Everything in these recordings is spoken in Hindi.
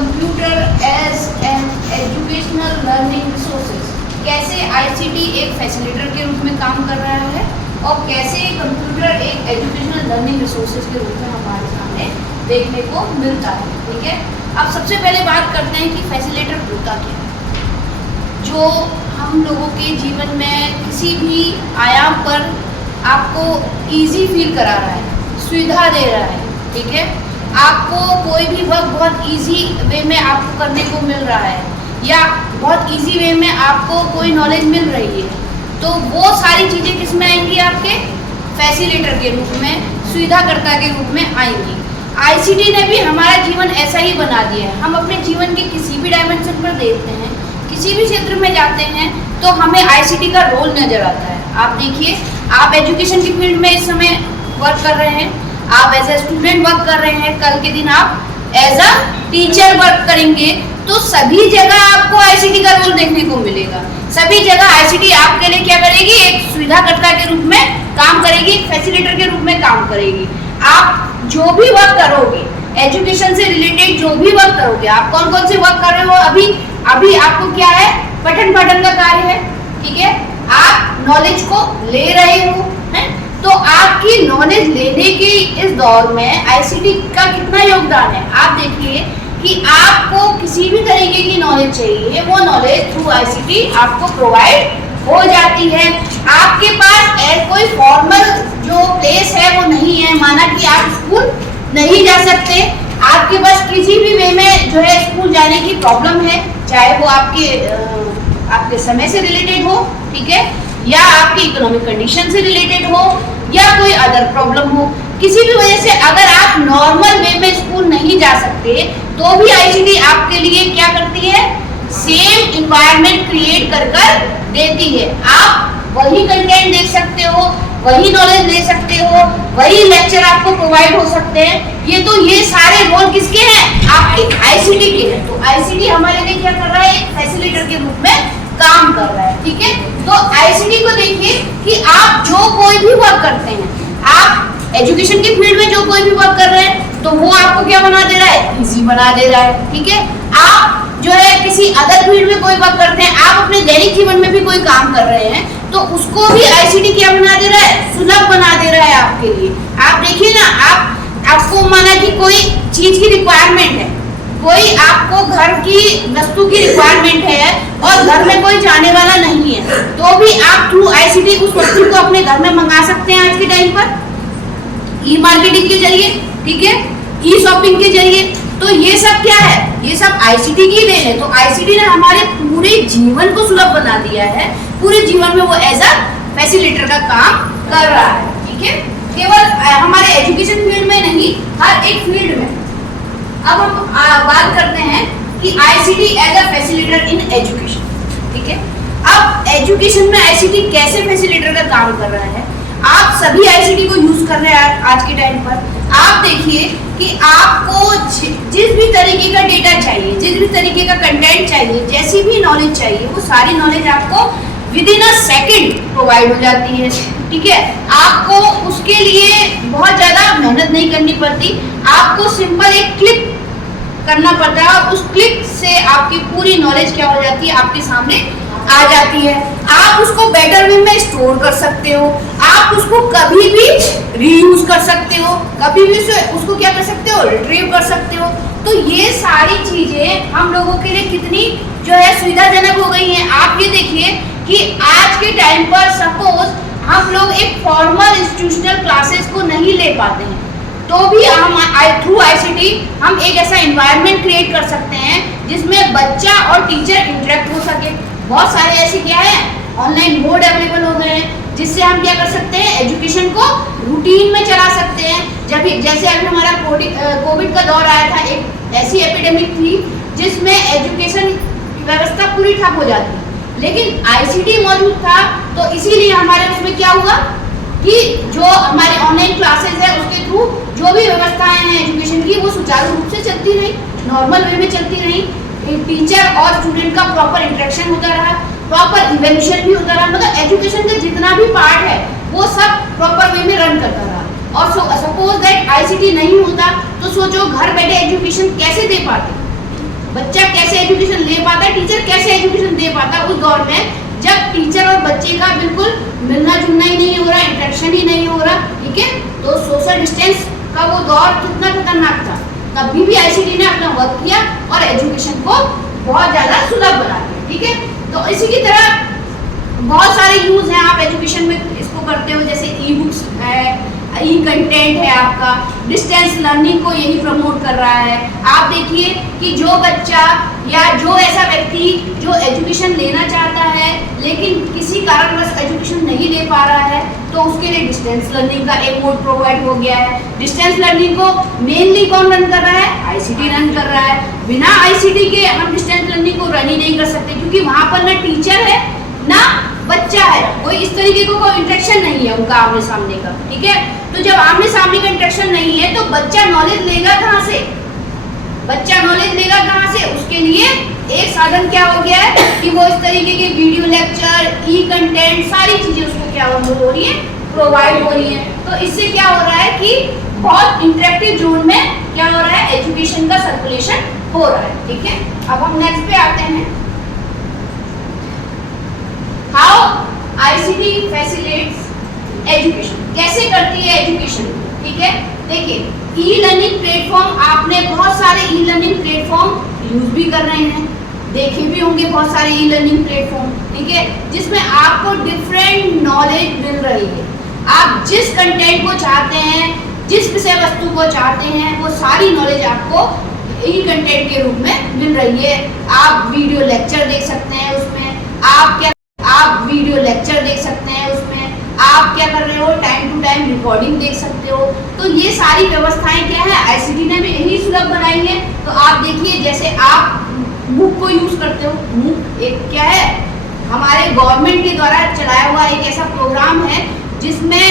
Computer as an educational learning resources, कैसे आईसीटी एक फैसिलिटेटर के रूप में काम कर रहा है और कैसे कंप्यूटर एक एजुकेशनल लर्निंग रिसोर्सेज के रूप में हमारे सामने देखने को मिलता है। ठीक है, अब सबसे पहले बात करते हैं कि फैसिलिटेटर होता क्या है, जो हम लोगों के जीवन में किसी भी आयाम पर आपको इजी फील करा रहा है, सुविधा दे रहा है। ठीक है, आपको कोई भी वर्क बहुत इजी वे में आपको करने को मिल रहा है या बहुत इजी वे में आपको कोई नॉलेज मिल रही है, तो वो सारी चीज़ें किस में आएंगी? आपके फैसिलिटेटर के रूप में, सुविधाकर्ता के रूप में आएंगी। आईसीटी ने भी हमारा जीवन ऐसा ही बना दिया है। हम अपने जीवन के किसी भी डायमेंशन पर देखते हैं, किसी भी क्षेत्र में जाते हैं तो हमें आईसीटी का रोल नज़र आता है। आप देखिए, आप एजुकेशन की फील्ड में इस समय वर्क कर रहे हैं, आप एज ए स्टूडेंट वर्क कर रहे हैं, कल के दिन आप एज अ टीचर वर्क करेंगे, तो सभी जगह आपको आईसीटी का रोल देखने को मिलेगा। सभी जगह आईसीटी आपके लिए क्या करेगी? एक सुविधाकर्ता के रूप में काम करेगी, एक फैसिलिटेटर के रूप में काम करेगी। आप जो भी वर्क करोगे, एजुकेशन से रिलेटेड जो भी वर्क करोगे, आप कौन कौन से वर्क कर रहे हो? अभी आपको क्या है? पठन पाठन का कार्य है। ठीक है, आप नॉलेज को ले रहे हो, है? तो आपकी नॉलेज लेने के इस दौर में आईसीटी का कितना योगदान है? आप देखिए कि आपको किसी भी तरीके की नॉलेज चाहिए, वो नॉलेज थ्रू आईसीटी आपको प्रोवाइड हो जाती है। आपके पास कोई फॉर्मल जो प्लेस है वो नहीं है, माना कि आप स्कूल नहीं जा सकते, आपके पास किसी भी वे में जो है स्कूल जाने की प्रॉब्लम है, चाहे वो आपके समय से रिलेटेड हो, ठीक है, या आपकी इकोनॉमिक कंडीशन से रिलेटेड हो, या कोई अदर प्रॉब्लम हो, किसी भी वजह से अगर आप नॉर्मल वे में स्कूल नहीं जा सकते, तो भी आईसीटी आपके लिए क्या करती है? सेम इन्वायरमेंट क्रिएट कर देती है। आप वही कंटेंट देख सकते हो, वही नॉलेज ले सकते हो, वही लेक्चर आपको प्रोवाइड हो सकते हैं। ये सारे रोल किसके हैं? आपके आईसीटी के हैं। तो आईसीटी हमारे लिए क्या कर रहा है? एक फैसिलिटेटर के रूप में काम कर रहा है। ठीक है, तो आईसीटी को देखिए कि आप जो कोई भी वर्क करते हैं, आप एजुकेशन की फील्ड में जो कोई भी वर्क कर रहे हैं, तो वो आपको क्या बना दे रहा है? इजी बना दे रहा है। ठीक है, आप जो है किसी अदर फील्ड में कोई वर्क करते हैं, आप अपने दैनिक जीवन में भी कोई काम कर रहे हैं, तो उसको भी आईसीटी क्या बना दे रहा है? सुलभ बना दे रहा है आपके लिए। आप देखिए ना, आपको माना कि कोई चीज की रिक्वायरमेंट है, कोई आपको घर की वस्तु की रिक्वायरमेंट है और घर में कोई जाने वाला नहीं है, तो भी आप थ्रू आईसीटी उस वस्तु को अपने घर में मंगा सकते हैं। आज के टाइम पर ई मार्केटिंग के जरिए, ठीक है, ई शॉपिंग के जरिए, तो ये सब क्या है? ये सब आईसीटी की देन है। तो आईसीटी ने हमारे पूरे जीवन को सुलभ बना दिया है। पूरे जीवन में वो एज अ फैसिलिटेटर का काम कर रहा है। ठीक है, केवल हमारे एजुकेशन फील्ड में नहीं, हर एक फील्ड में। अब हम बात करते हैं कि ICT as a facilitator in education. ठीक है, अब एजुकेशन में आईसीटी कैसे फैसिलिटेटर का काम कर रहा है? आप सभी आईसीटी को यूज कर रहे हैं आज के टाइम पर। आप देखिए कि आपको जिस भी तरीके का डेटा चाहिए, जिस भी तरीके का कंटेंट चाहिए, जैसी भी नॉलेज चाहिए, वो सारी नॉलेज आपको with in a second provide हो जाती है। ठीक है, आपको उसके लिए बहुत ज़्यादा मेहनत नहीं करनी पड़ती, आपको सिंपल एक क्लिक करना पड़ता है और उस क्लिक से आपकी पूरी नॉलेज क्या हो जाती है? आपके सामने आ जाती है। आप उसको बेटर वे में स्टोर कर सकते हो, आप उसको कभी भी रीयूज कर सकते हो, कभी भी उसको क्या कर सकते हो? रिट्रीव कर सकते हो। तो ये सारी चीजें हम लोगों के लिए कितनी जो है सुविधाजनक हो गई हैं। आप ये देखिए कि आज के टाइम पर सपोज हम लोग एक फॉर्मल इंस्टीट्यूशनल क्लासेस को नहीं ले पाते हैं, तो भी हम थ्रू आईसीटी हम एक ऐसा एनवायरनमेंट क्रिएट कर सकते हैं जिसमें बच्चा और टीचर इंटरेक्ट हो सके। बहुत सारे ऐसे क्या है, ऑनलाइन बोर्ड अवेलेबल हो गए हैं, जिससे हम क्या कर सकते हैं? एजुकेशन को रूटीन में चला सकते हैं। जैसे अभी हमारा कोविड का दौर आया था, एक ऐसी एपिडेमिक थी जिसमें एजुकेशन व्यवस्था पूरी ठप हो जाती, लेकिन आईसीटी मौजूद था, तो इसीलिए हमारे उसमें क्या हुआ कि जो हमारे ऑनलाइन क्लासेस है उसके थ्रू जो भी व्यवस्थाएं हैं एजुकेशन की, वो सुचारू रूप से चलती रही, नॉर्मल वे में चलती रही। टीचर और स्टूडेंट का प्रॉपर इंटरेक्शन होता रहा, प्रॉपर इवैल्यूएशन भी होता रहा, मतलब एजुकेशन का जितना भी पार्ट है वो सब प्रॉपर वे में रन करता रहा। और सपोज दैट आईसीटी नहीं होता, तो सोचो घर बैठे एजुकेशन कैसे दे पाते? बच्चा कैसे एजुकेशन ले पाता है, टीचर कैसे एजुकेशन दे पाता है उस दौर में जब टीचर और बच्चे का बिल्कुल मिलना जुलना ही नहीं हो रहा, इंटरेक्शन ही नहीं हो रहा, ठीक है। तो सोशल डिस्टेंस का वो दौर कितना खतरनाक था, तभी भी आईसीटी ने अपना वर्क किया और एजुकेशन को बहुत ज्यादा सुलभ बना दिया, ठीक है। तो इसी की तरह बहुत सारे यूज हैं, आप एजुकेशन में इसको करते हो, जैसे ई बुक्स है, ई कंटेंट है, आपका डिस्टेंस लर्निंग को यही प्रमोट कर रहा है। आप देखिए कि जो बच्चा या जो ऐसा व्यक्ति जो एजुकेशन लेना चाहता है लेकिन किसी कारणवश एजुकेशन नहीं ले पा रहा है, तो उसके लिए डिस्टेंस लर्निंग का एक मोड प्रोवाइड हो गया है। डिस्टेंस लर्निंग को मेनली कौन रन कर रहा है, आईसीटी रन कर रहा है। बिना आईसीटी के हम डिस्टेंस लर्निंग को रन ही नहीं कर सकते, क्योंकि वहाँ पर ना टीचर है ना बच्चा है, कोई इस तरीके को कोई इंटरेक्शन नहीं है उनका आमने सामने का, ठीक है। तो जब आमने सामने का इंटरेक्शन नहीं है तो बच्चा नॉलेज लेगा कहाँ से, बच्चा नॉलेज लेगा कहाँ से? उसके लिए एक साधन क्या हो गया है कि वो इस तरीके के वीडियो लेक्चर, ई कंटेंट, सारी चीजें उसको क्या हो रही है, प्रोवाइड हो रही है। तो इससे क्या हो रहा है कि बहुत इंटरेक्टिव जोन में क्या हो रहा है, एजुकेशन का सर्कुलेशन हो रहा है, ठीक है। अब हम नेक्स्ट पे आते हैं, हाउ आईसीटी फैसिलिटेट्स एजुकेशन, कैसे करती है एजुकेशन, ठीक है। देखिए ई लर्निंग प्लेटफॉर्म, आपने बहुत सारे ई लर्निंग प्लेटफॉर्म यूज भी कर रहे हैं, देखे भी होंगे बहुत सारे ई लर्निंग प्लेटफॉर्म, ठीक है, जिसमें आपको डिफरेंट नॉलेज मिल रही है। आप जिस कंटेंट को चाहते हैं, जिस विषय वस्तु को चाहते हैं, वो सारी नॉलेज आपको ई कंटेंट के रूप में मिल रही है। आप वीडियो लेक्चर देख सकते हैं उसमें, आप वीडियो लेक्चर देख सकते हैं उसमें, आप क्या कर रहे हो, टाइम टू टाइम रिकॉर्डिंग देख सकते हो। तो ये सारी व्यवस्थाएं क्या है, आईसीटी ने भी यही सुलभ बनाई है। तो आप देखिए, जैसे आप मूक को यूज करते हो, मूक एक क्या है, हमारे गवर्नमेंट के द्वारा चलाया हुआ एक ऐसा प्रोग्राम है जिसमें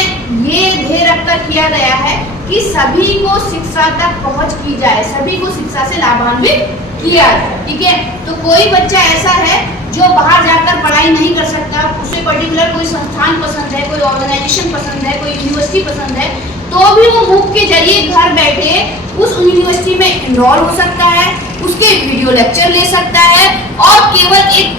ये ध्येय रखकर किया गया है कि सभी को शिक्षा तक पहुंच की जाए, सभी को शिक्षा से लाभान्वित किया जाए, ठीक है। तो कोई बच्चा ऐसा है जो बाहर जाकर पढ़ाई नहीं कर सकता, उसे पर्टिकुलर कोई संस्थान पसंद है, कोई ऑर्गेनाइजेशन पसंद है, कोई यूनिवर्सिटी पसंद है, तो भी वो मूक के जरिए घर बैठे उस यूनिवर्सिटी में इनरोल हो सकता है, उसके वीडियो लेक्चर ले सकता है और केवल एक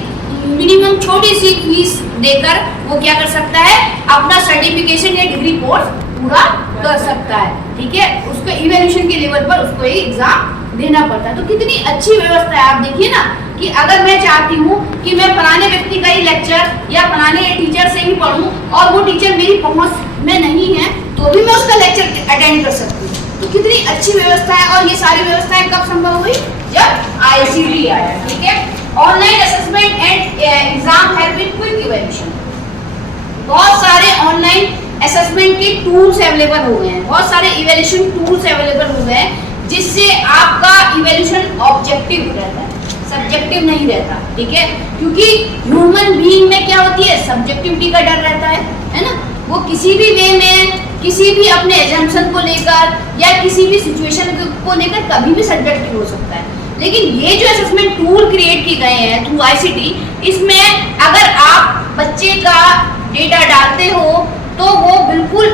मिनिमम छोटी सी फीस देकर वो क्या कर सकता है, अपना सर्टिफिकेशन या डिग्री कोर्स पूरा कर सकता है, ठीक है। उसको इवैल्यूएशन के लेवल पर उसको ये एग्जाम देना पड़ता है। तो कितनी अच्छी व्यवस्था है। आप देखिए ना कि अगर मैं चाहती हूँ कि मैं फलाने व्यक्ति का ही लेक्चर या फलाने टीचर से ही पढ़ूँ और वो टीचर मेरी पहुँच में नहीं है, तो भी मैं उसका लेक्चर अटेंड कर सकती हूँ। तो कितनी अच्छी व्यवस्था है। और ये सारी व्यवस्थाएं कब संभव हुई, जब आईसीटी आया, ठीक है। Online assessment and exam help in quick evaluation, बहुत सारे ऑनलाइन असेसमेंट के टूल्स अवेलेबल हो गए हैं, बहुत सारे इवैल्यूएशन टूल्स अवेलेबल हो गए हैं, जिससे आपका इवैल्यूएशन ऑब्जेक्टिव रहता है, सब्जेक्टिव नहीं रहता, ठीक है। क्योंकि ह्यूमन बीइंग में क्या होती है, सब्जेक्टिविटी का डर रहता है ना। वो किसी भी वे में, किसी भी अपने एजम्पशन को लेकर या किसी भी सिचुएशन को लेकर कभी भी सब्जेक्टिव हो सकता है। लेकिन ये जो असेसमेंट टूल क्रिएट किए गए हैं थ्रू आईसीटी, इसमें अगर आप बच्चे का डेटा डालते हो तो वो बिल्कुल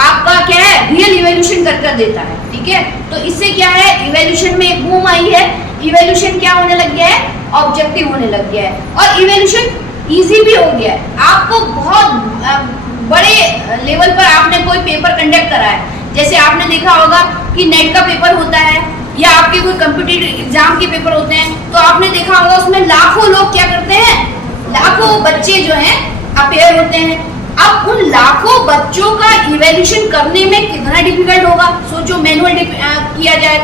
आपका क्या है, रियल इवैल्यूएशन कर देता है, ठीक है। तो इससे क्या है, इवैल्यूएशन में एक बूम आई है, इवैल्यूएशन क्या होने लग गया है, ऑब्जेक्टिव होने लग गया है और इवैल्यूएशन इजी भी हो गया है। आपको बहुत बड़े लेवल पर आपने कोई पेपर कंडक्ट करा है, जैसे आपने देखा होगा कि नेट का पेपर होता है या आपके कोई कॉम्पिटिटिव एग्जाम के पेपर होते हैं, तो आपने देखा होगा उसमें लाखों लोग क्या करते हैं, लाखों बच्चे जो हैं अपेयर होते हैं। अब उन लाखों बच्चों का इवैल्यूएशन करने में कितना डिफिकल्ट होगा, सोचो मैनुअल किया जाए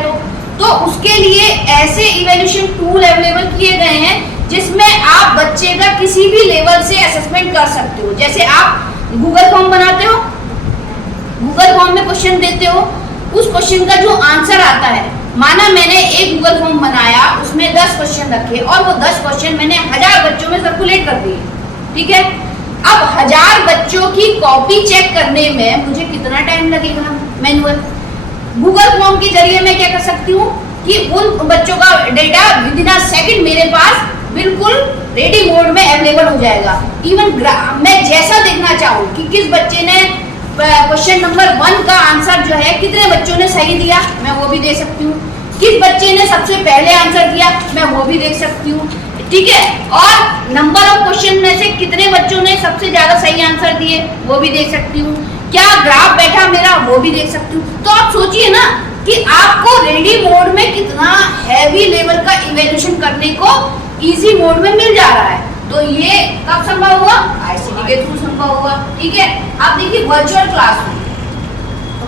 तो उसके लिए ऐसे इवैल्यूएशन टूल अवेलेबल किए गए हैं जिसमें आप बच्चे का किसी भी लेवल से असेसमेंट कर सकते हो। जैसे आप गूगल फॉर्म बनाते हो, गूगल फॉर्म में क्वेश्चन देते हो, उस क्वेश्चन का जो आंसर आता है, माना मैंने एक गूगल फॉर्म बनाया, उसमें 10 क्वेश्चन रखे और वो 10 क्वेश्चन मैंने 1000 बच्चों में सर्कुलेट कर दिए, ठीक है। अब 1000 बच्चों की कॉपी चेक करने में मुझे कितना टाइम लगेगा मैनुअल, गूगल फॉर्म के जरिए मैं क्या कर सकती हूँ कि उन बच्चों का data with in a second मेरे पास बिल्कुल रेडी मोड में अवेलेबल हो जाएगा। इवन मैं जैसा देखना चाहूँ कि किस बच्चे ने क्वेश्चन नंबर 1 का आंसर जो है कितने बच्चों ने सही दिया, मैं वो भी दे सकती हूँ। किस बच्चे ने सबसे पहले आंसर दिया मैं वो भी देख सकती हूँ, ठीक है। और नंबर ऑफ क्वेश्चन में से कितने बच्चों ने सबसे ज्यादा सही आंसर दिए वो भी देख सकती हूँ। क्या ग्राफ बैठा मेरा वो भी देख सकती हूँ। तो आप सोचिए ना कि आपको रेडी मोड में कितना हैवी लेवल का इवैल्यूएशन करने को इजी मोड में मिल जा रहा है। तो ये कब संभव हुआ? आईसीटी के थ्रू संभव हुआ, ठीक है। अब देखिए वर्चुअल क्लासरूम।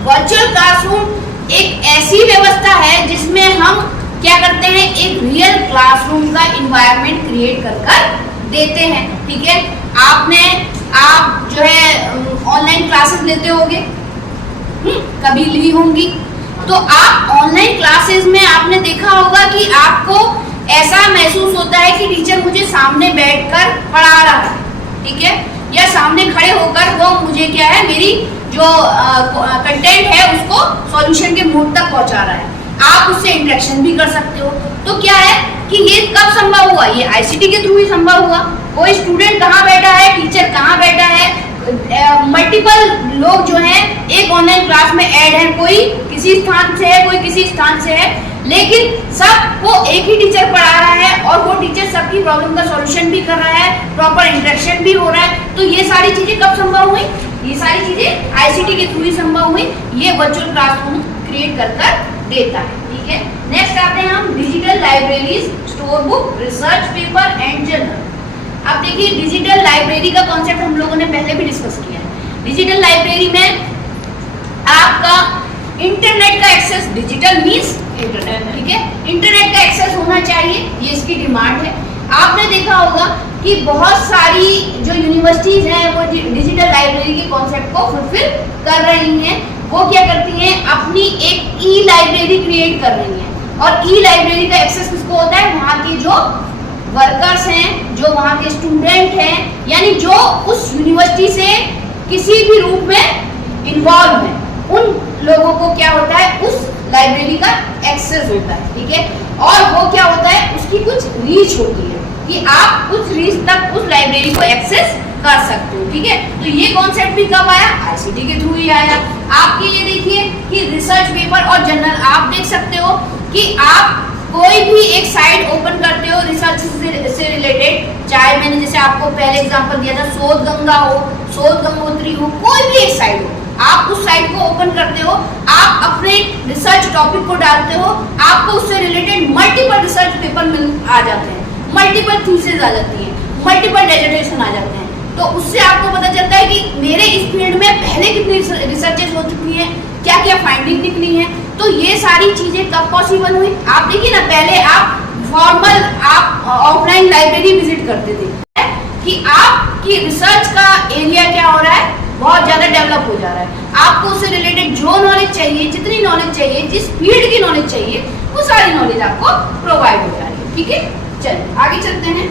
वर्चुअल क्लासरूम एक ऐसी व्यवस्था है जिसमें हम क्या करते हैं, एक रियल क्लासरूम का इन्वायरमेंट क्रिएट कर देते हैं, ठीक है। आप जो है ऑनलाइन क्लासेस लेते होंगे, कभी ली होंगी। तो आप ऑनलाइन क्लासेस में आपने देखा होगा कि आपको ऐसा महसूस होता है कि टीचर मुझे सामने बैठकर पढ़ा रहा है, ठीक है, या सामने खड़े होकर वो मुझे क्या है मेरी जो कंटेंट है उसको सॉल्यूशन के मोड तक पहुंचा रहा है। आप उससे इंटरेक्शन भी कर सकते हो। तो क्या है कि ये कब संभव हुआ? ये आईसीटी के थ्रू ही संभव हुआ। कोई स्टूडेंट कहाँ बैठा है, टीचर कहाँ बैठा है, मल्टीपल लोग जो हैं एक ऑनलाइन क्लास में ऐड है, कोई किसी स्थान से है, कोई किसी स्थान से है, लेकिन सबको एक ही टीचर पढ़ा रहा है और वो टीचर सबकी प्रॉब्लम का सॉल्यूशन भी कर रहा है, प्रॉपर इंटरेक्शन भी हो रहा है। तो ये सारी चीजें कब संभव हुई? ये सारी चीजें आईसीटी के थ्रू ही संभव हुई। ये वर्चुअल क्लासरूम क्रिएट कर देता है, ठीक है। नेक्स्ट आते हैं हम digital libraries, store book, research paper and journal. अब देखिए डिजिटल लाइब्रेरी का कॉन्सेप्ट हम लोगों ने पहले भी डिस्कस किया है। डिजिटल लाइब्रेरी में आपका इंटरनेट का एक्सेस, डिजिटल मींस इंटरनेट, ठीक है, इंटरनेट का एक्सेस होना चाहिए, ये इसकी डिमांड है। आपने देखा होगा कि बहुत सारी जो यूनिवर्सिटीज हैं वो डिजिटल लाइब्रेरी के कॉन्सेप्ट को फुलफिल कर रही हैं। वो क्या करती हैं, अपनी एक ई लाइब्रेरी क्रिएट कर रही हैं। और ई लाइब्रेरी का एक्सेस किसको होता है? वहाँ के जो वर्कर्स हैं, जो वहाँ के स्टूडेंट हैं, यानी जो उस यूनिवर्सिटी से किसी भी रूप में इन्वॉल्व हैं, उन लोगों को क्या होता है, उस लाइब्रेरी का एक्सेस होता है, ठीक है। और वो क्या होता है, उसकी कुछ रीच होती है कि आप कुछ रीच तक उस लाइब्रेरी को एक्सेस कर सकते हो, ठीक है। तो ये कॉन्सेप्ट भी कब आया? आईसीटी के थ्रू ही आया। आपके ये देखिए कि रिसर्च पेपर और जर्नल आप देख सकते हो कि आप कोई भी एक साइट ओपन करते हो रिसर्च से रिलेटेड, चाहे मैंने जैसे आपको पहले एग्जांपल दिया था शोध गंगा हो, शोध गंगोत्री हो, कोई भी एक साइट हो, आप उस साइट को ओपन करते हो, आप अपने रिसर्च टॉपिक को डालते हो, आपको उससे रिलेटेड मल्टीपल रिसर्च पेपर आ जाते हैं, मल्टीपल थीसिस आ जाती है, मल्टीपल डेजर्टेशन आ जाते हैं। तो उससे आपको पता चलता है कि मेरे इस फील्ड में पहले कितनी रिसर्चेस हो चुकी हैं, क्या क्या फाइंडिंग निकली है। तो ये सारी चीजें कब पॉसिबल हुई? आप देखिए ना, पहले आप फॉर्मल आप ऑफलाइन लाइब्रेरी विजिट करते थे कि आपकी रिसर्च का एरिया क्या हो रहा है, बहुत ज्यादा डेवलप हो जा रहा है। आपको उससे रिलेटेड जो नॉलेज चाहिए, जितनी नॉलेज चाहिए, जिस फील्ड की नॉलेज चाहिए, वो सारी नॉलेज आपको प्रोवाइड हो जा रही है, ठीक है। चलिए आगे चलते हैं।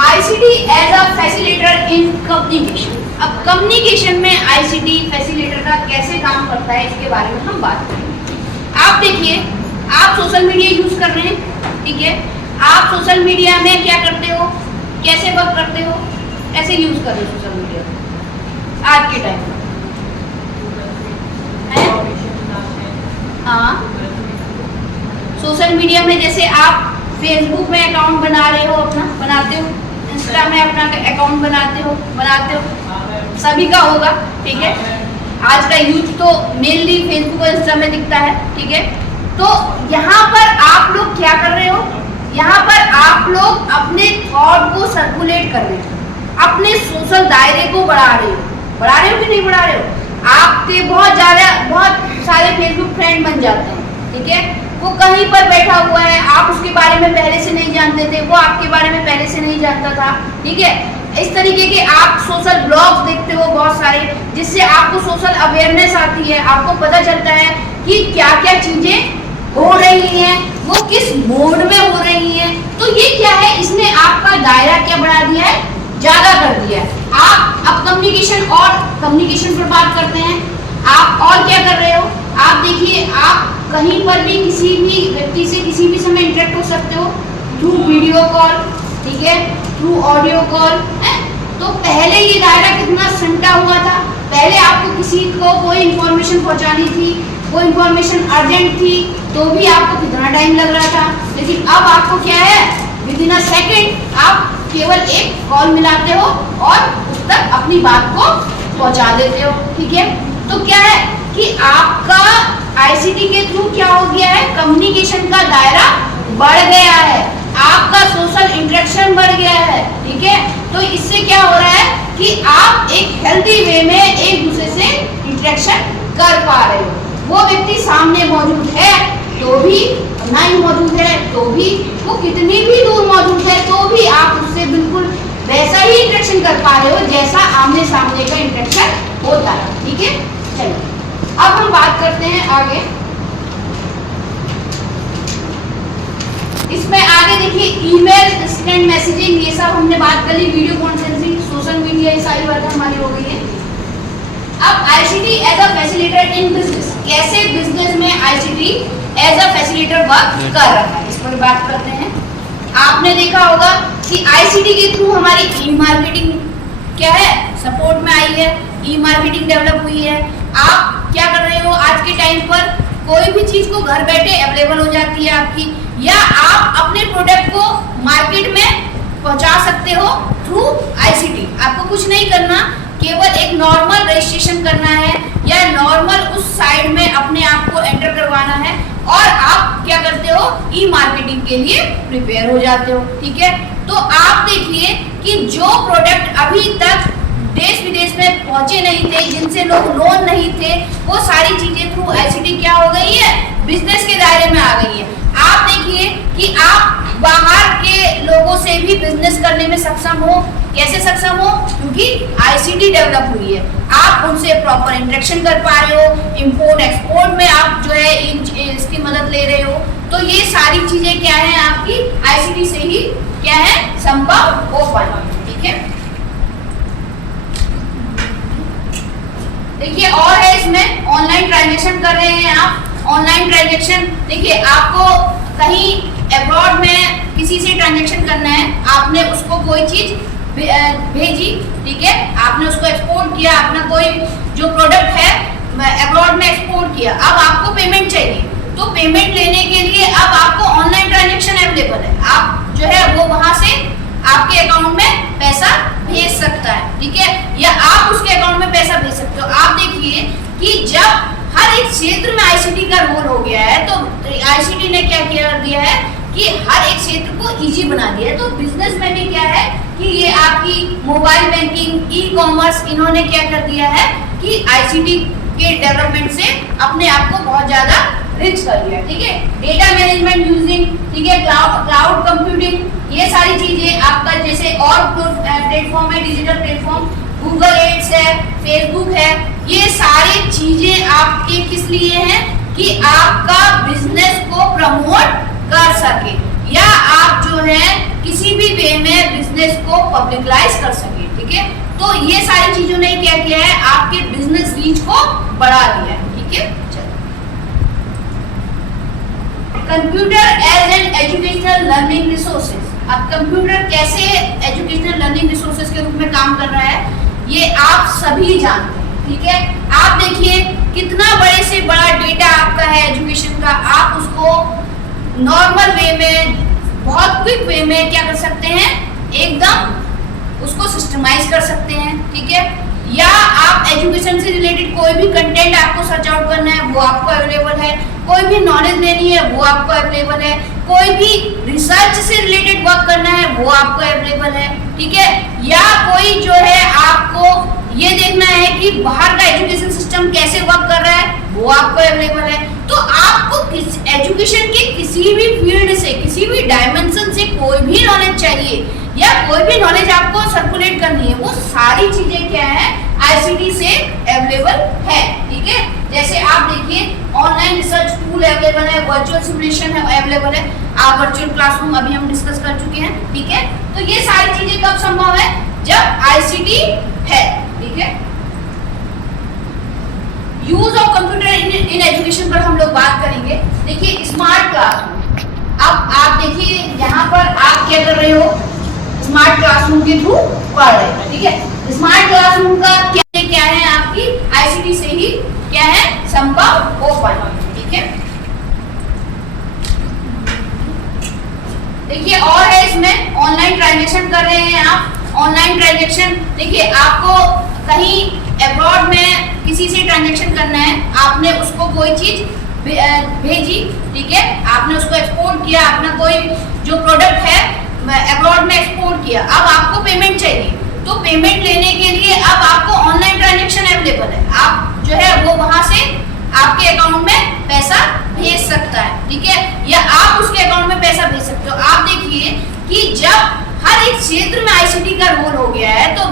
ICT as a facilitator in communication. अब कम्युनिकेशन में आईसीटी फैसिलिटेटर का कैसे काम करता है इसके बारे में हम बात करेंगे। आप देखिए, आप सोशल मीडिया यूज कर रहे हैं, ठीक है। आप सोशल मीडिया में क्या करते हो, कैसे वर्क करते हो, ऐसे यूज कर रहे हो सोशल मीडिया आज के टाइम में, हाँ। सोशल मीडिया में जैसे आप फेसबुक में अकाउंट बना रहे हो, अपना बनाते हो, इंस्टा में अपना अकाउंट बनाते हो, सभी का होगा, ठीक है। आज का यूथ तो मेनली फेसबुक और इंस्टा में दिखता है, ठीक है। तो यहाँ पर आप लोग क्या कर रहे हो, यहाँ पर आप लोग अपने थॉट को सर्कुलेट कर रहे हो, अपने सोशल दायरे को बढ़ा रहे हो कि नहीं बढ़ा रहे हो। आपके बहुत सारे फेसबुक फ्रेंड बन जाते हैं, ठीक है। वो कहीं पर बैठा हुआ है, आप उसके बारे में पहले से नहीं जानते थे, वो आपके बारे में पहले से नहीं जानता था, ठीक है। इस तरीके के आप सोशल ब्लॉग्स देखते हो बहुत सारे, जिससे आपको सोशल अवेयरनेस आती है, आपको पता चलता है कि क्या क्या चीजें हो रही हैं, वो किस मोड में हो रही हैं। तो ये क्या है, इसने आपका दायरा क्या बढ़ा दिया है, ज्यादा कर दिया है। आप अब कम्युनिकेशन पर बात करते हैं। आप और क्या कर रहे हो, आप देखिए, आप कहीं पर भी किसी भी व्यक्ति से किसी भी समय इंटरेक्ट हो सकते हो, थ्रू वीडियो कॉल, ठीक है, थ्रू ऑडियो कॉल। तो पहले ये दायरा कितना सन्टा हुआ था, पहले आपको किसी को कोई इंफॉर्मेशन पहुंचानी थी वो इंफॉर्मेशन अर्जेंट थी तो भी आपको कितना टाइम लग रहा था, लेकिन अब आपको क्या है, विद इन अ सेकेंड आप केवल एक कॉल मिलाते हो और उस तक अपनी बात को पहुंचा देते हो। ठीक है, तो क्या है कि आपका आईसीटी के थ्रू क्या हो गया है, कम्युनिकेशन का दायरा बढ़ गया है, आपका सोशल इंटरेक्शन बढ़ गया है। ठीक है, तो इससे क्या हो रहा है कि आप एक हेल्दी वे में एक दूसरे से इंटरेक्शन कर पा रहे हो। वो व्यक्ति सामने मौजूद है तो भी, नहीं मौजूद है तो भी, वो कितनी भी दूर मौजूद है तो भी आप उससे बिल्कुल वैसा ही इंटरेक्शन कर पा रहे हो जैसा आमने सामने का इंटरेक्शन होता है। ठीक है, चलो अब हम बात करते हैं आगे। इसमें आगे देखिए ईमेल, इंस्टेंट मैसेजिंग, ये सब हमने बात कर ली, वीडियो कॉन्फ्रेंसिंग, सोशल मीडिया, ये सारी बातें हमारी हो गई है। अब ICT as a facilitator in business, कैसे बिजनेस में ICT as a facilitator work कर रहा है, इस पर बात करते हैं। आपने देखा होगा कि आईसीटी के थ्रू हमारी ई मार्केटिंग क्या है, सपोर्ट में आई है, ई मार्केटिंग डेवलप हुई है। आप क्या कर रहे हो, आज के टाइम पर कोई भी चीज को घर बैठे अवेलेबल हो जाती है आपकी, या आप अपने प्रोडक्ट को मार्केट में पहुंचा सकते हो थ्रू आईसीटी। आपको कुछ नहीं करना, केवल एक नॉर्मल रजिस्ट्रेशन करना है या नॉर्मल उस साइड में अपने आप को एंटर करवाना है और आप क्या करते हो, ई मार्केटिंग के लिए प्रिपेयर हो जाते हो। ठीक है, तो आप देखिए कि जो प्रोडक्ट अभी तक देश विदेश में पहुंचे नहीं थे, जिनसे लोग लोन नहीं थे, वो सारी चीजें थ्रू आईसीटी क्या हो गई है, बिजनेस के दायरे में आ गई है। आप देखिए कि आप बाहर के लोगों से भी बिजनेस करने में सक्षम हो। कैसे सक्षम हो, क्योंकि आईसीटी डेवलप हुई है, आप उनसे प्रॉपर इंटरेक्शन कर पा रहे हो, इंपोर्ट एक्सपोर्ट में आप जो है इसकी मदद ले रहे हो। तो ये सारी चीजें क्या है, आपकी आईसीटी से ही क्या है, संभव हो पाए। ठीक है, देखिए और है इसमें ऑनलाइन ट्रांजेक्शन कर रहे हैं आप। ऑनलाइन ट्रांजेक्शन देखिए, आपको कहीं अब्रॉड में किसी से ट्रांजेक्शन करना है, आपने उसको कोई चीज भेजी, ठीक है, आपने उसको एक्सपोर्ट किया, अपना कोई जो प्रोडक्ट है अब्रॉड में एक्सपोर्ट किया, अब आपको पेमेंट चाहिए, तो पेमेंट लेने के लिए अब आपको ऑनलाइन ट्रांजेक्शन अवेलेबल है, आप जो है वो वहां से आपके अकाउंट में पैसा भेज सकता है। ठीक है, या आप उसके अकाउंट में पैसा भेज सकते हो। आप देखिए कि जब हर एक क्षेत्र में आईसीटी का रोल हो गया है, तो आईसीटी ने क्या किया दिया है कि हर एक क्षेत्र को इजी बना दिया है। तो बिजनेस में भी क्या है कि ये आपकी मोबाइल बैंकिंग, ई कॉमर्स, इन्होंने क्या कर दिया है कि आईसीटी के डेवलपमेंट से अपने आप को बहुत ज्यादा रिच कर दिया। ठीक है, डेटा मैनेजमेंट यूजिंग, ठीक है, क्लाउड कंप्यूटिंग, ये सारी चीजें आपका जैसे और प्लेटफॉर्म है, डिजिटल प्लेटफॉर्म, गूगल एड्स है, फेसबुक है, ये सारी चीजें आपके किस लिए हैं कि आपका बिजनेस को प्रमोट कर सके, या आप जो है किसी भी वे में बिजनेस को पब्लिकलाइज कर सके। ठीक है, तो ये सारी चीजों ने क्या किया है, आपके बिजनेस रीच को बढ़ा दिया है। ठीक है, computer as an educational learning resources. अब कंप्यूटर कैसे एजुकेशनल लर्निंग रिसोर्सेज के रूप में काम कर रहा है, ये आप सभी जानते हैं। ठीक है, आप देखिए कितना बड़े से बड़ा डेटा आपका है एजुकेशन का, आप उसको नॉर्मल वे में, बहुत क्विक वे में क्या कर सकते हैं, एकदम उसको सिस्टमाइज कर सकते हैं। ठीक है, या आप एजुकेशन से रिलेटेड कोई भी कंटेंट आपको सर्च आउट करना है वो आपको अवेलेबल है, कोई भी नॉलेज लेनी है वो आपको अवेलेबल है, कोई भी रिसर्च से रिलेटेड वर्क करना है वो आपको अवेलेबल है। ठीक है, या कोई जो है आपको ये देखना है कि बाहर का एजुकेशन सिस्टम कैसे वर्क कर रहा है वो आपको अवेलेबल है। तो आपको एजुकेशन के किसी भी फील्ड से, किसी भी डायमेंशन से कोई भी नॉलेज चाहिए या कोई भी नॉलेज आपको सर्कुलेट करनी है, वो सारी चीजें क्या है, आईसीटी से अवेलेबल है। ठीक है, जैसे आप देखिए ऑनलाइन रिसर्च टूल अवेलेबल है, वर्चुअल सिमुलेशन है अवेलेबल है, आप वर्चुअल क्लासरूम अभी हम डिस्कस कर चुके हैं। ठीक है, तो ये सारी चीजें कब संभव है, जब आईसीटी है। ठीक है, use of computer in education पर हम लोग बात करेंगे। देखिए स्मार्ट क्लासरूम, अब आप देखिए यहाँ पर आप क्या कर रहे हो, स्मार्ट क्लासरूम के थ्रू पढ़ रहे हैं। ठीक है, स्मार्ट क्लासरूम का क्या है, आपकी आईसीटी से ही क्या है संभव हो पाए। ठीक है, देखिए और है इसमें ऑनलाइन ट्रांजेक्शन कर रहे हैं आप। ऑनलाइन ट्रांजेक्शन देखिए, आपको कहीं अब्रॉड में किसी से ट्रांजेक्शन करना है, आपने उसको कोई चीज भेजी, ठीक है, आपने उसको एक्सपोर्ट किया, अपना कोई जो प्रोडक्ट है अब्रॉड में एक्सपोर्ट किया, अब आपको पेमेंट चाहिए, तो पेमेंट लेने के लिए अब आपको ऑनलाइन ट्रांजैक्शन अवेलेबल है, आप जो है वो वहां से आपके अकाउंट में पैसा भेज सकता है। ठीक है, या आप उसके अकाउंट में पैसा भेज सकते हो। आप देखिए कि जब हर एक क्षेत्र में आईसीटी का रोल हो गया है, तो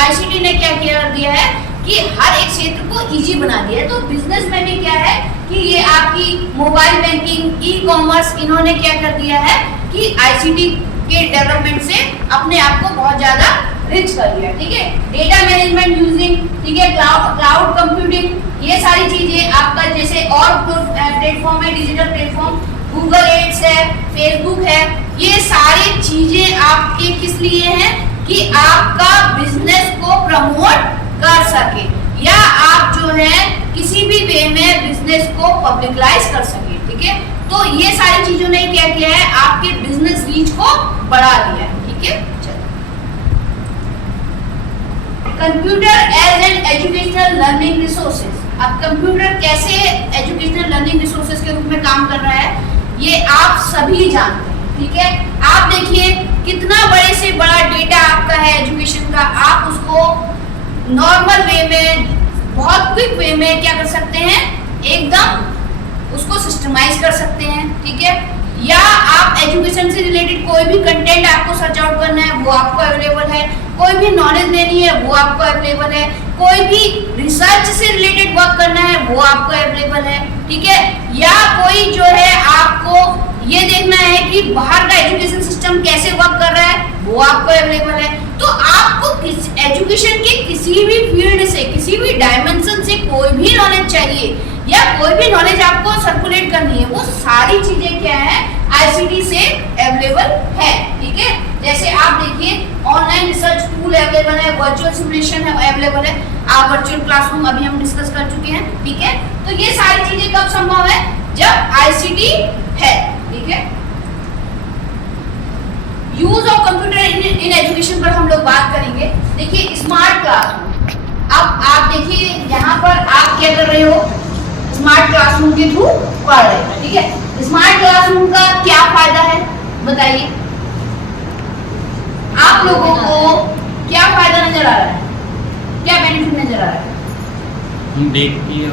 आईसीटी ने क्या किया दिया है कि हर एक क्षेत्र को इजी बना दिया है। तो बिजनेस में भी क्या है कि ये आपकी मोबाइल बैंकिंग, ई कॉमर्स, इन्होंने क्या कर दिया है कि आईसीटी के डेवलपमेंट से अपने आप को बहुत ज्यादा रिच कर दिया। ठीक है, डेटा मैनेजमेंट यूजिंग, ठीक है, क्लाउड कंप्यूटिंग, ये सारी चीजें आपका जैसे और प्लेटफॉर्म है, डिजिटल प्लेटफॉर्म, गूगल एड्स है, फेसबुक है, ये सारी चीजें आपके किस लिए हैं कि आपका बिजनेस को प्रमोट कर सके, या आप जो है किसी भी वे में बिजनेस को पब्लिकलाइज कर सके। ठीक है, तो ये सारी चीजों ने क्या किया है, आपके बिजनेस रीच को बढ़ा दिया है। ठीक है, computer as an educational learning resources. अब कंप्यूटर कैसे एजुकेशनल लर्निंग रिसोर्सेज के रूप में काम कर रहा है, ये आप सभी जानते हैं। ठीक है, आप देखिए कितना बड़े से बड़ा डेटा आपका है एजुकेशन का, आप उसको नॉर्मल वे में, बहुत क्विक वे में क्या कर सकते हैं, एकदम उसको सिस्टमाइज कर सकते हैं। ठीक है, या आप एजुकेशन से रिलेटेड कोई भी कंटेंट आपको सर्च आउट करना है वो आपको अवेलेबल है, कोई भी नॉलेज लेनी है वो आपको अवेलेबल है, कोई भी रिसर्च से रिलेटेड वर्क करना है वो आपको अवेलेबल है। ठीक है, या कोई जो है आपको ये देखना है कि बाहर का एजुकेशन सिस्टम कैसे वर्क कर रहा है वो आपको अवेलेबल है। तो आपको एजुकेशन के किसी भी फील्ड से, किसी भी डायमेंशन से कोई भी नॉलेज चाहिए या कोई भी नॉलेज आपको सर्कुलेट करनी है, वो सारी चीजें क्या है आईसीटी से अवेलेबल है। ठीक है, जैसे आप देखिए ऑनलाइन रिसर्च टूल अवेलेबल है, वर्चुअल सिमुलेशन है अवेलेबल है, आप वर्चुअल क्लासरूम अभी हम डिस्कस कर चुके हैं। ठीक है, तो ये सारी चीजें कब संभव है, जब आईसीटी है। ठीक है, use of computer in education पर हम लोग बात करेंगे। देखिए स्मार्ट क्लासरूम, अब आप देखिए यहाँ पर आप क्या कर रहे हो, स्मार्ट क्लासरूम के थ्रू पढ़ रहे हैं। ठीक है, स्मार्ट क्लासरूम का क्या फायदा है बताइए, आप लोगों को क्या फायदा नजर आ रहा है, क्या बेनिफिट नजर आ रहा है? हम देखिए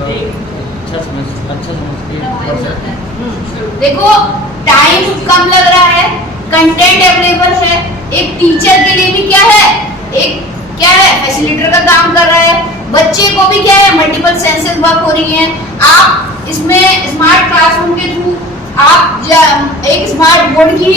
अच्छा समझ देखो टाइम कम लग रहा है, कंटेंट अवेलेबल है, एक टीचर के लिए भी क्या है, एक क्या है फैसिलिटेटर का काम कर रहा है, बच्चे को भी क्या है मल्टीपल सेंसेस वर्क हो रही हैं। आप इसमें स्मार्ट क्लासरूम के थ्रू आप एक स्मार्ट बोर्ड की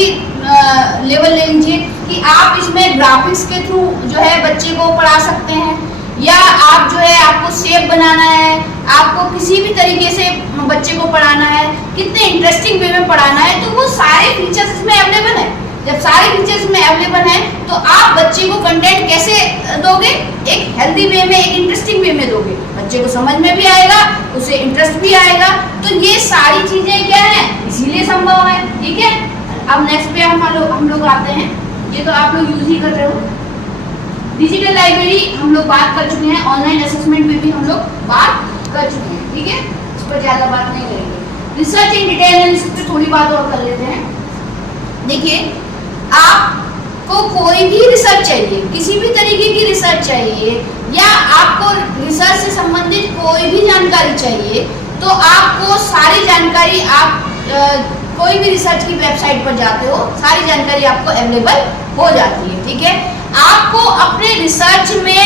लेवल ले लीजिए कि आप इसमें ग्राफिक्स के थ्रू जो है बच्चे को पढ़ा सकते हैं, या आप जो है आपको शेप बनाना है, आपको किसी भी तरीके से बच्चे को पढ़ाना है, कितने इंटरेस्टिंग वे में पढ़ाना है, तो वो सारे फीचर्स इसमें अवेलेबल है। जब सारे फीचर्स में अवेलेबल हैं तो आप बच्चे को कंटेंट कैसे दोगे, एक हेल्दी वे में, एक इंटरेस्टिंग वे में दोगे, बच्चे को समझ में भी आएगा, उसे इंटरेस्ट भी आएगा। तो ये सारी चीजें क्या है इसीलिए संभव है। ठीक है, अब नेक्स्ट पे हम लोग आते हैं, ये तो आप लोग यूज ही कर रहे हो। डिजिटल लाइब्रेरी हम लोग बात कर चुके हैं, ऑनलाइन असेसमेंट में भी हम लोग बात कर चुके हैं। ठीक है, इस पर ज्यादा बात नहीं करेंगे। रिसर्च इन डिटेल एनालिसिस पे थोड़ी बात और कर लेते हैं। देखिए आपको कोई भी रिसर्च चाहिए, किसी भी तरीके की रिसर्च चाहिए, या आपको रिसर्च से संबंधित कोई भी जानकारी चाहिए, तो आपको सारी जानकारी आप कोई भी रिसर्च की वेबसाइट पर जाते हो, सारी जानकारी आपको अवेलेबल हो जाती है। ठीक है, आपको अपने रिसर्च में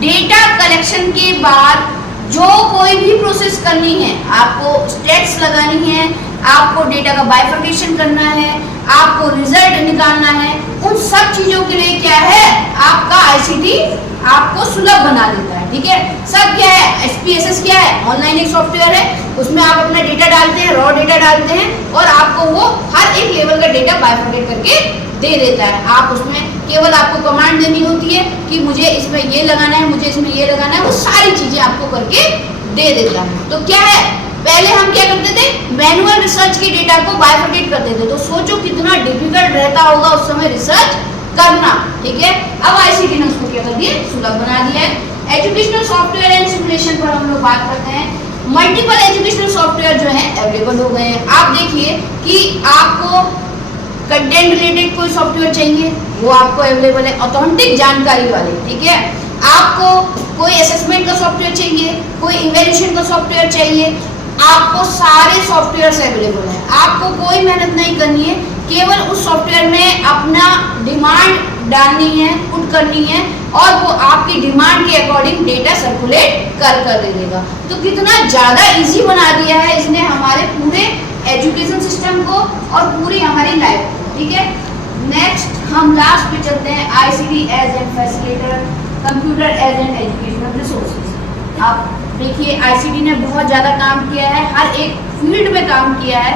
डेटा कलेक्शन के बाद जो कोई भी प्रोसेस करनी है, आपको स्टेट्स लगानी है, आपको डेटा का बाइफर्केशन करना है, आपको रिजल्ट निकालना है, उन सब चीजों के लिए क्या है आपका आईसीटी आपको सुलभ बना देता है। ठीक है, सब क्या है एसपीएसएस क्या है, ऑनलाइन एक सॉफ्टवेयर है, उसमें आप अपना डेटा डालते हैं, रॉ डेटा डेटा डालते हैं और आपको वो हर एक लेवल का डेटा बाइफरकेट करके दे देता है। आप उसमें केवल आपको कमांड देनी होती है कि मुझे इसमें ये लगाना है, मुझे इसमें ये लगाना है, वो सारी चीजें आपको करके दे देता है। तो क्या है, पहले हम क्या करते थे, मैनुअल रिसर्च के डेटा को बाइफरकेट करते थे। तो सोचो कितना डिफिकल्ट रहता होगा उस समय रिसर्च करना, ठीक है। अब आईसीटी ने उसको क्या कर दिया, सुलभ बना दिया है। एजुकेशनल सॉफ्टवेयर एंड सिमुलेशन पर हम लोग बात करते हैं। मल्टीपल एजुकेशनल सॉफ्टवेयर जो है अवेलेबल हो गए हैं। आप देखिए कि आपको कंटेंट रिलेटेड कोई सॉफ्टवेयर चाहिए, वो आपको अवेलेबल है, ऑथेंटिक जानकारी वाले, ठीक है। आपको कोई असेसमेंट का सॉफ्टवेयर चाहिए, कोई इवैल्यूएशन का सॉफ्टवेयर चाहिए, आपको सारे सॉफ्टवेयर अवेलेबल हैं। आपको कोई मेहनत नहीं करनी है, केवल उस सॉफ्टवेयर में अपना डिमांड डालनी है, पुट करनी है, और वो आपकी डिमांड के अकॉर्डिंग डेटा सर्कुलेट कर दे देगा। तो कितना ज़्यादा इजी बना दिया है इसने हमारे पूरे एजुकेशन सिस्टम को और पूरी हमारी लाइफ को, ठीक है। नेक्स्ट हम लास्ट पे चलते हैं, ICT as an facilitator, computer as an educational resources. आप देखिए आईसीटी ने बहुत ज़्यादा काम किया है, हर एक फील्ड में काम किया है।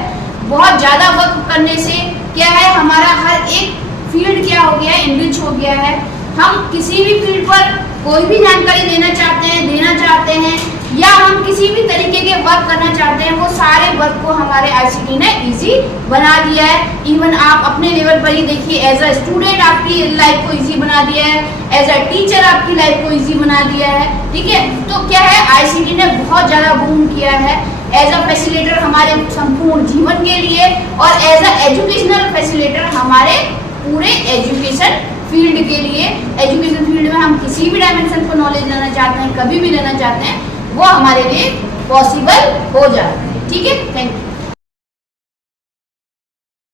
बहुत ज़्यादा वर्क करने से क्या है, हमारा हर एक फील्ड क्या हो गया है, इनरिच हो गया है। हम किसी भी फील्ड पर कोई भी जानकारी देना चाहते हैं या हम किसी भी तरीके के वर्क करना चाहते हैं, वो सारे वर्क को हमारे आईसीटी ने इजी बना दिया है। इवन आप अपने लेवल पर ही देखिए, एज अ स्टूडेंट आपकी लाइफ को इजी बना दिया है, एज अ टीचर आपकी लाइफ को इजी बना दिया है, ठीक है। तो क्या है, आईसीटी ने बहुत ज़्यादा बूम किया है एज अ फैसिलिटेटर हमारे संपूर्ण जीवन के लिए, और एज अ एजुकेशनल फैसिलिटेटर हमारे पूरे एजुकेशन फील्ड के लिए। एजुकेशन फील्ड में हम किसी भी डायमेंशन को नॉलेज लेना चाहते हैं, कभी भी लेना चाहते हैं, वो हमारे लिए पॉसिबल हो जाता है, ठीक है। Thank you.